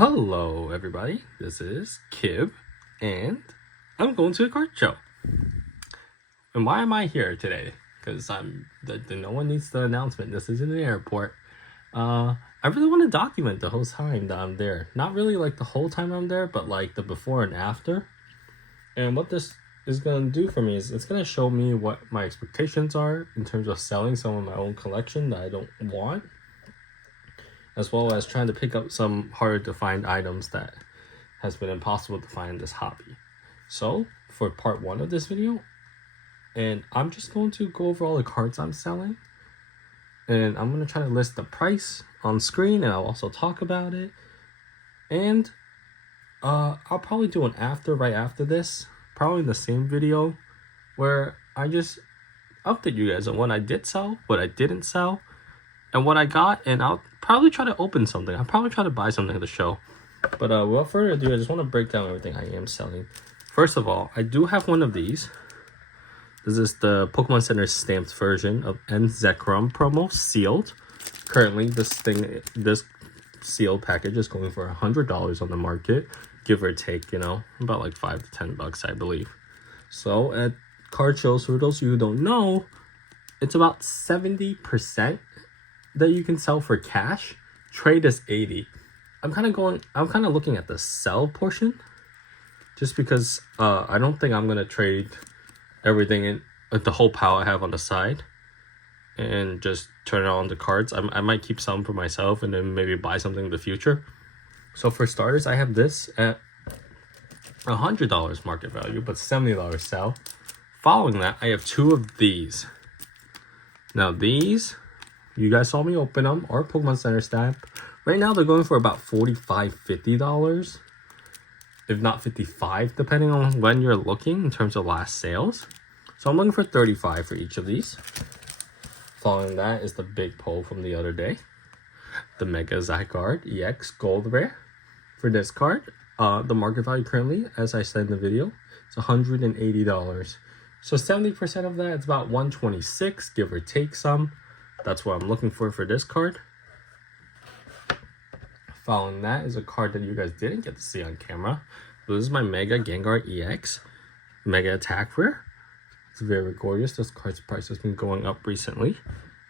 Hello everybody, this is Kib, and I'm going to a card show. And why am I here today? Because no one needs the announcement, this is in the airport. I really want to document the whole time that I'm there. Not really like the whole time I'm there, but like the before and after. And what this is going to do for me is it's going to show me what my expectations are in terms of selling some of my own collection that I don't want, as well as trying to pick up some harder to find items that has been impossible to find in this hobby. So for part 1 of this video, and I'm just going to go over all the cards I'm selling, and I'm going to try to list the price on screen, and I'll also talk about it. And I'll probably do an right after this, probably the same video, where I just update you guys on what I did sell, what I didn't sell, and what I got, and I'll probably try to open something. I'll probably try to buy something at the show. But without further ado, I just want to break down everything I am selling. First of all, I do have one of these. This is the Pokemon Center stamped version of Zekrom promo, sealed. Currently, this sealed package is going for $100 on the market, give or take, about like $5 to $10, I believe. So at card shows, for those of you who don't know, it's about 70% that you can sell for cash. Trade is 80. I'm kind of looking at the sell portion, just because I don't think I'm gonna trade everything in the whole pile I have on the side and just turn it on the cards. I might keep some for myself and then maybe buy something in the future. So for starters, I have this at $100 market value, but $70 sell. Following that, I have 2 of these. Now these, you guys saw me open them, are Pokemon Center stamp. Right now they're going for about $45, $50, if not $55, depending on when you're looking in terms of last sales. So I'm looking for $35 for each of these. Following that is the big pull from the other day, the Mega Zygarde EX Gold Rare. For this card, the market value currently, as I said in the video, is $180. So 70% of that, it's about $126, give or take some. That's what I'm looking for this card. Following that is a card that you guys didn't get to see on camera. This is my Mega Gengar EX Mega Attack Rare. It's very gorgeous. This card's price has been going up recently.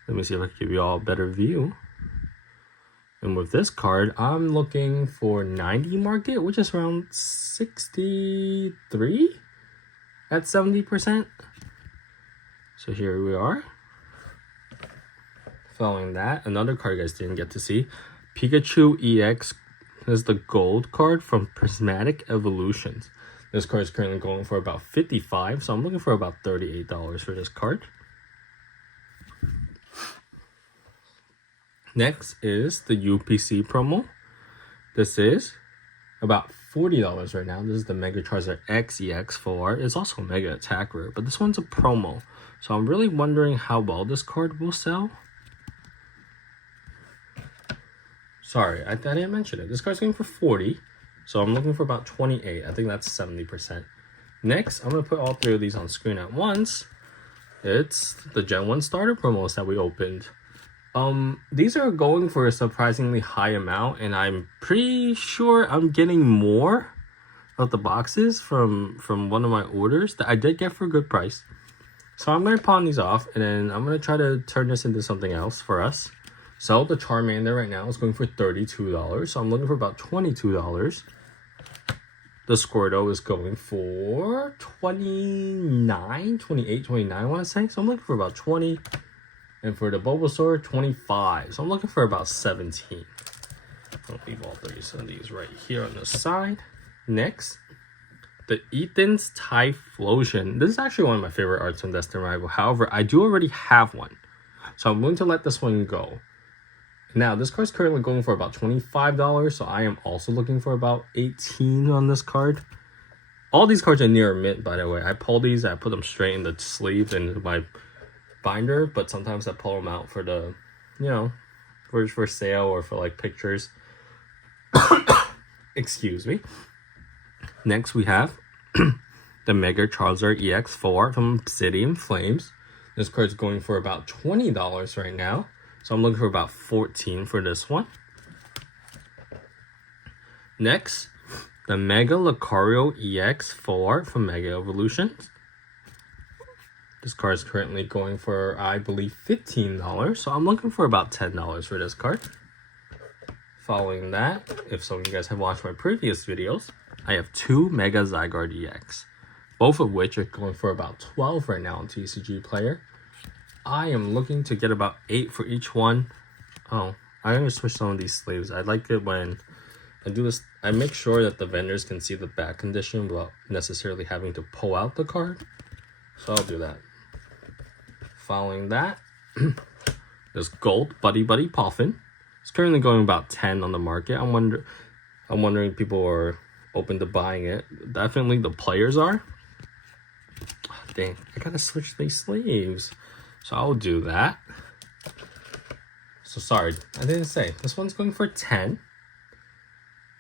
Let me see if I can give you all a better view. And with this card, I'm looking for 90 market, which is around 63 at 70%. So here we are. Following that, another card you guys didn't get to see, Pikachu EX is the gold card from Prismatic Evolutions. This card is currently going for about $55, so I'm looking for about $38 for this card. Next is the UPC promo. This is about $40 right now. This is the Mega Charizard X EX Full Art. It's also a Mega Attack Rare, but this one's a promo. So I'm really wondering how well this card will sell. Sorry, I didn't mention it. This card's going for $40, so I'm looking for about $28. I think that's 70%. Next, I'm going to put all 3 of these on screen at once. It's the Gen 1 starter promos that we opened. These are going for a surprisingly high amount, and I'm pretty sure I'm getting more of the boxes from one of my orders that I did get for a good price. So I'm going to pawn these off, and then I'm going to try to turn this into something else for us. So the Charmander right now is going for $32, so I'm looking for about $22. The Squirtle is going for $29, $28, I want to say. So I'm looking for about $20. And for the Bulbasaur, $25. So I'm looking for about $17. I'll leave all 3 of these right here on the side. Next, the Ethan's Typhlosion. This is actually one of my favorite arts from Destined Rival. However, I do already have one, so I'm going to let this one go. Now, this card's currently going for about $25, so I am also looking for about $18 on this card. All these cards are near mint, by the way. I pull these, I put them straight in the sleeve and my binder, but sometimes I pull them out for the, for sale or for like pictures. Excuse me. Next, we have the Mega Charizard EX Full Art from Obsidian Flames. This card's going for about $20 right now. So I'm looking for about $14 for this one. Next, the Mega Lucario EX Full from Mega Evolutions. This card is currently going for, I believe, $15. So I'm looking for about $10 for this card. Following that, if some of you guys have watched my previous videos, I have two Mega Zygarde EX. Both of which are going for about 12 right now on TCG Player. I am looking to get about 8 for each one. Oh, I'm going to switch some of these sleeves. I like it when I do this. I make sure that the vendors can see the back condition without necessarily having to pull out the card. So I'll do that. Following that, this Gold Buddy Buddy Poffin. It's currently going about 10 on the market. I'm wondering if people are open to buying it. Definitely the players are. Oh, dang, I gotta switch these sleeves. So I'll do that. So sorry, I didn't say. This one's going for 10.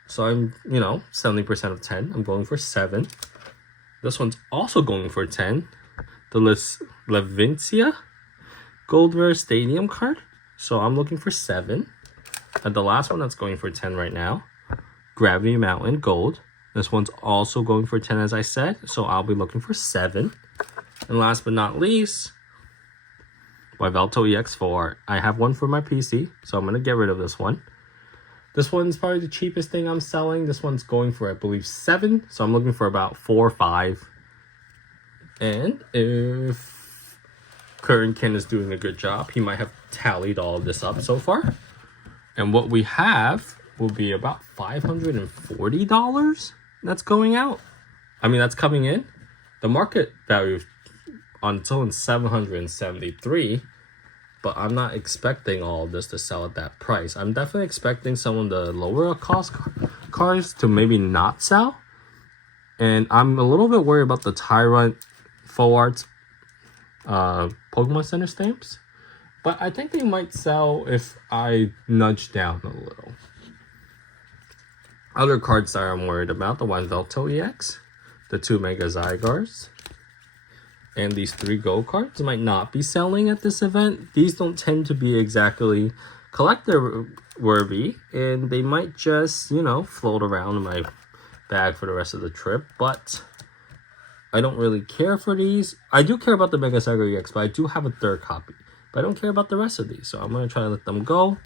So I'm, 70% of 10. I'm going for 7. This one's also going for 10. The Levincia Gold Rare Stadium card. So I'm looking for 7. And the last one that's going for 10 right now, Gravity Mountain Gold. This one's also going for 10, as I said. So I'll be looking for 7. And last but not least, Yveltal EX4. I have one for my PC, so I'm going to get rid of this one. This one's probably the cheapest thing I'm selling. This one's going for, I believe, 7. So I'm looking for about 4 or 5. And if Current Ken is doing a good job, he might have tallied all of this up so far. And what we have will be about $540 that's going out. I mean, that's coming in. The market value on its own is $773, but I'm not expecting all of this to sell at that price. I'm definitely expecting some of the lower cost cards to maybe not sell. And I'm a little bit worried about the Tyrant Full Arts Pokemon Center stamps. But I think they might sell if I nudge down a little. Other cards that I'm worried about, the Yveltal EX, the 2 Mega Zygardes, and these 3 gold cards might not be selling at this event. These don't tend to be exactly collector worthy, and they might just, float around in my bag for the rest of the trip. But I don't really care for these. I do care about the Mega Zygarde EX, but I do have a 3rd copy. But I don't care about the rest of these, so I'm going to try to let them go.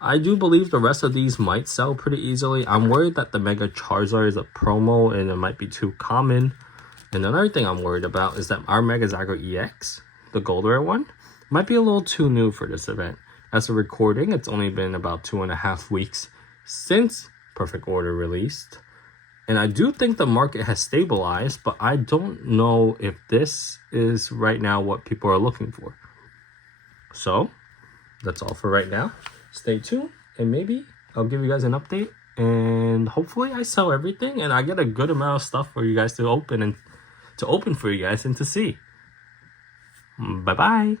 I do believe the rest of these might sell pretty easily. I'm worried that the Mega Charizard is a promo and it might be too common. And another thing I'm worried about is that our Mega Zygarde EX, the gold rare one, might be a little too new for this event. As a recording, it's only been about 2.5 weeks since Perfect Order released. And I do think the market has stabilized, but I don't know if this is right now what people are looking for. So, that's all for right now. Stay tuned, and maybe I'll give you guys an update. And hopefully I sell everything, and I get a good amount of stuff for you guys to open for you guys and to see. Bye-bye.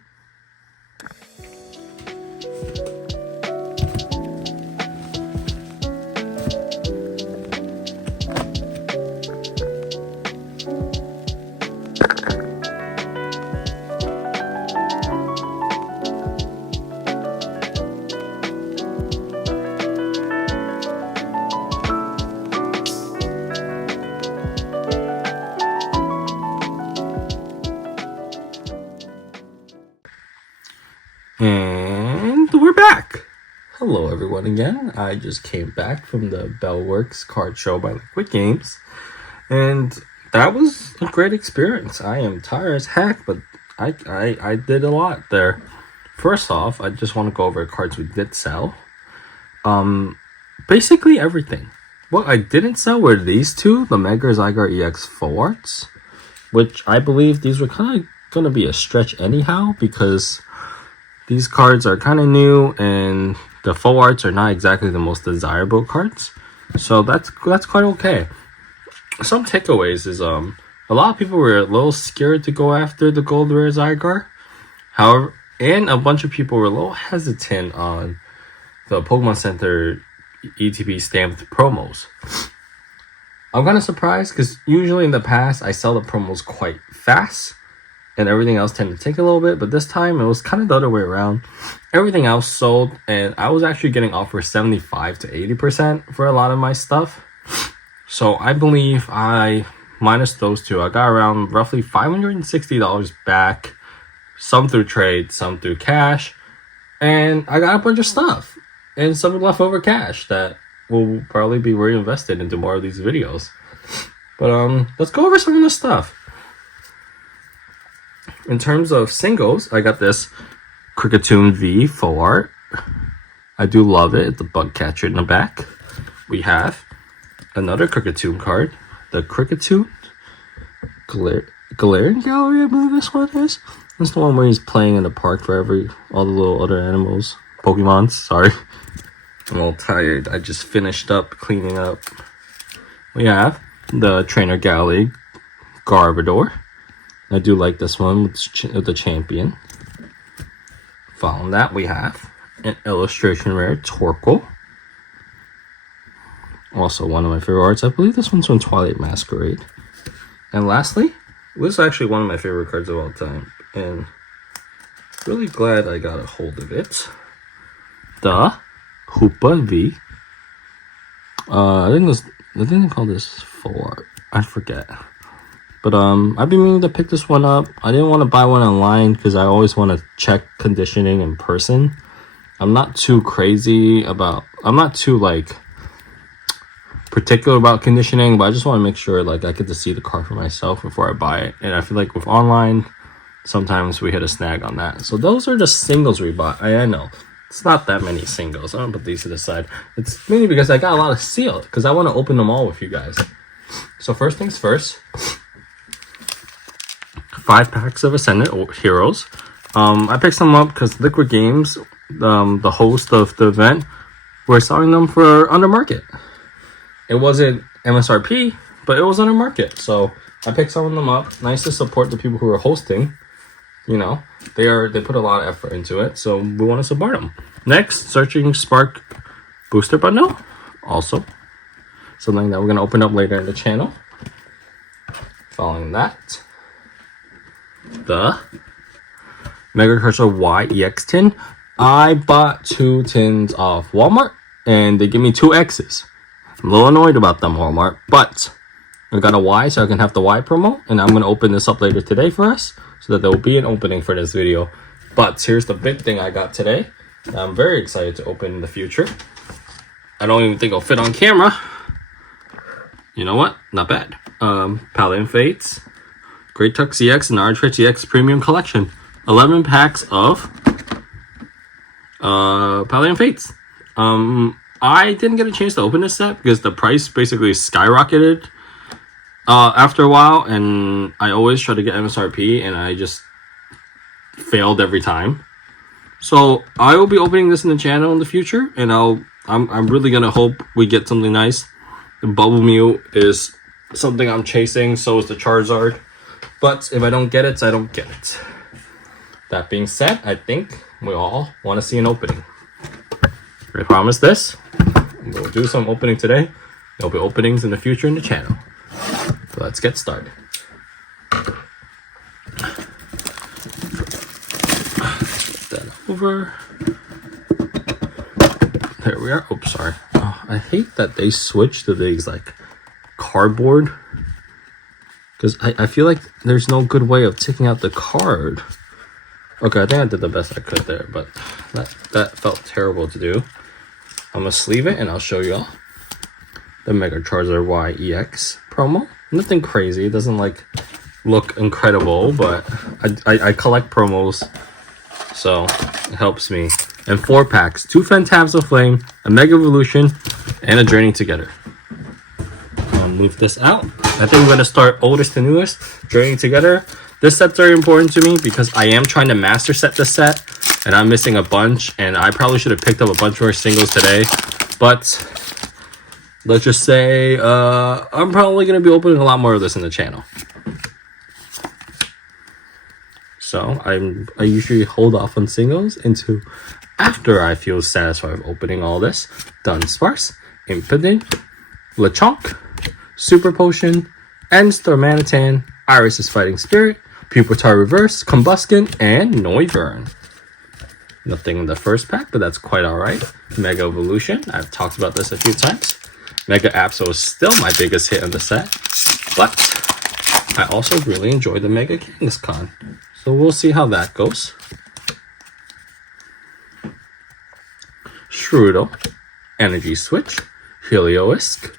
And we're back. Hello everyone again. I just came back from the Bellworks card show by Liquid Games, and that was a great experience. I am tired as heck, but I did a lot there. First off, I just want to go over cards we did sell. Basically everything. What I didn't sell were these 2, the Mega Zygarde EX Full Arts, which I believe these were kind of going to be a stretch anyhow, because these cards are kind of new, and the full arts are not exactly the most desirable cards. So that's quite okay. Some takeaways is a lot of people were a little scared to go after the Gold Rare Zygarde. However, and a bunch of people were a little hesitant on the Pokemon Center ETB stamped promos. I'm kind of surprised because usually in the past I sell the promos quite fast. and everything else tended to take a little bit, but this time it was kind of the other way around. Everything else sold, and I was actually getting offered 75 to 80% for a lot of my stuff. So I believe I, minus those two, I got around roughly $560 back, some through trade, some through cash, and I got a bunch of stuff and some leftover cash that will probably be reinvested into more of these videos. But let's go over some of the stuff. In terms of singles, I got this Kricketune V full art. I do love it. It's a bug catcher in the back. We have another Kricketune card, the Kricketune Galarian Gallery, I believe this one is. It's the one where he's playing in the park for all the little other animals. Pokemons, sorry. I'm all tired. I just finished up cleaning up. We have the Trainer Gallery Garbodor. I do like this one with the champion. Following that, we have an illustration rare Torkoal. Also one of my favorite arts. I believe this one's from Twilight Masquerade. And lastly, this is actually one of my favorite cards of all time. And really glad I got a hold of it. The Hoopa V. I think they call this full art. I forget. But I've been meaning to pick this one up. I didn't want to buy one online because I always want to check conditioning in person. I'm not too like particular about conditioning, but I just want to make sure like I get to see the card for myself before I buy it. And I feel like with online, sometimes we hit a snag on that. So those are the singles we bought. I know it's not that many singles. I'm gonna put these to the side. It's mainly because I got a lot of sealed because I want to open them all with you guys. So first things first. 5 packs of Ascendant Heroes. I picked some up because Liquid Games, the host of the event, were selling them for under market. It wasn't MSRP, but it was under market. So I picked some of them up. Nice to support the people who are hosting. You know, they put a lot of effort into it, so we want to support them. Next, Searching Spark Booster Bundle. Also, something that we're going to open up later in the channel. Following that, the Mega Crusher YEX tin. I bought 2 tins off Walmart, and they give me 2 X's. I'm a little annoyed about them, Walmart, but I got a Y, so I can have the Y promo, and I'm going to open this up later today for us, so that there will be an opening for this video. But here's the big thing I got today. I'm very excited to open in the future. I don't even think it'll fit on camera. You know what? Not bad. Paladin Fates, Great Tux EX, and Artifact EX Premium Collection. 11 packs of Paladin Fates. I didn't get a chance to open this set because the price basically skyrocketed after a while, and I always try to get MSRP, and I just failed every time. So I will be opening this in the channel in the future, and I'm really gonna hope we get something nice. The Bubble Mew is something I'm chasing, so is the Charizard. But if I don't get it, I don't get it. That being said, I think we all want to see an opening. I promise this. We'll do some opening today. There'll be openings in the future in the channel. So let's get started. That over. There we are. Oops, sorry. Oh, I hate that they switched to these like cardboard, because I feel like there's no good way of taking out the card. Okay, I think I did the best I could there, but that felt terrible to do. I'm gonna sleeve it and I'll show y'all the Mega Charizard YEX promo. Nothing crazy. It doesn't like look incredible, but I collect promos, so it helps me. And 4 packs, 2 Phantasmal Flame, a Mega Evolution, and a Journey Together. I'll move this out. I think we're gonna start oldest to newest, Journey Together. This set's very important to me because I am trying to master set this set, and I'm missing a bunch, and I probably should have picked up a bunch more singles today, but let's just say I'm probably going to be opening a lot more of this in the channel. So I usually hold off on singles until after I feel satisfied with opening all this. Dunsparce, Impidimp, Lechonk, Super Potion, and Starmanitan, Iris' Fighting Spirit, Pupitar Reverse, Combusken, and Noivern. Nothing in the first pack, but that's quite alright. Mega Evolution, I've talked about this a few times. Mega Absol is still my biggest hit in the set, but I also really enjoy the Mega Kangaskhan. So we'll see how that goes. Shroodle, Energy Switch, Heliolisk,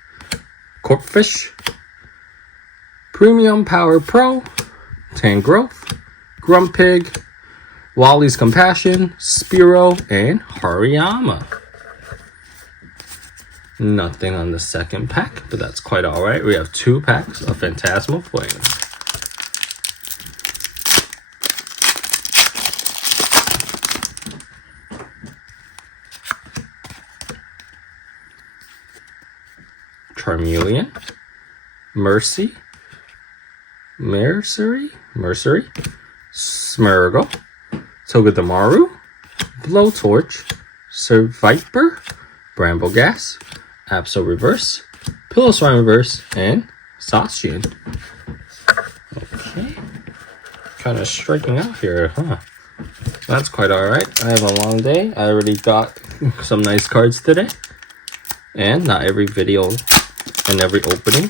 Corphish, Premium Power Pro, Tangrowth, Grumpig, Wally's Compassion, Spearow, and Hariyama. Nothing on the second pack, but that's quite alright. We have 2 packs of Phantasmal Flames. Charmeleon, Mercury, Smeargle, Togedemaru, Blowtorch, Survivor, Brambleghast, Absol Reverse, Piloswine Reverse, and Zacian. Okay. Kind of striking out here, huh? That's quite alright. I have a long day. I already got some nice cards today. And not every video and every opening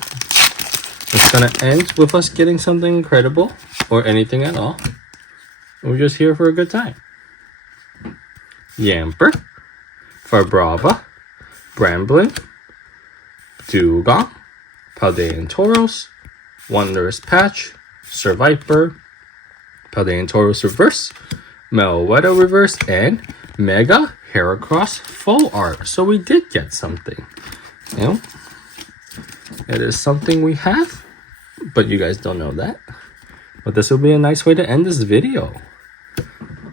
is going to end with us getting something incredible or anything at all. We're just here for a good time. Yamper, Farbrava, Bramblin, Dugong, Paldean Tauros, Wondrous Patch, Survivor, Paldean Tauros Reverse, Melwedo Reverse, and Mega Heracross Full Art. So we did get something. You know, it is something we have, but you guys don't know that. But this will be a nice way to end this video.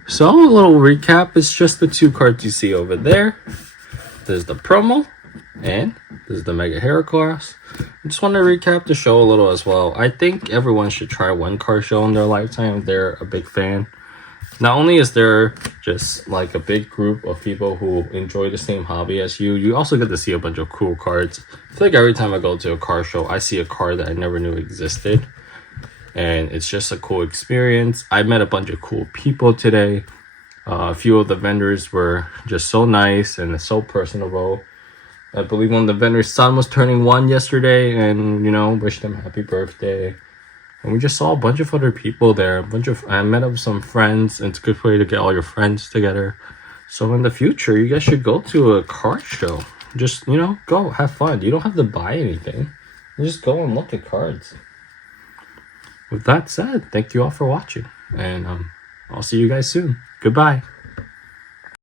So a little recap, it's just the 2 cards you see over there. There's the promo, and this is the Mega Heracross. I just want to recap the show a little as well. I think everyone should try one card show in their lifetime if they're a big fan. Not only is there just like a big group of people who enjoy the same hobby as you, you also get to see a bunch of cool cards. I feel like every time I go to a card show, I see a card that I never knew existed. And it's just a cool experience. I met a bunch of cool people today. A few of the vendors were just so nice and so personable. I believe one of the vendors' son was turning 1 yesterday, and you know, wished him happy birthday. And we just saw a bunch of other people there. I met up with some friends, and it's a good way to get all your friends together. So in the future, you guys should go to a card show. Just, you know, go have fun. You don't have to buy anything. You just go and look at cards. With that said, thank you all for watching, and I'll see you guys soon. Goodbye.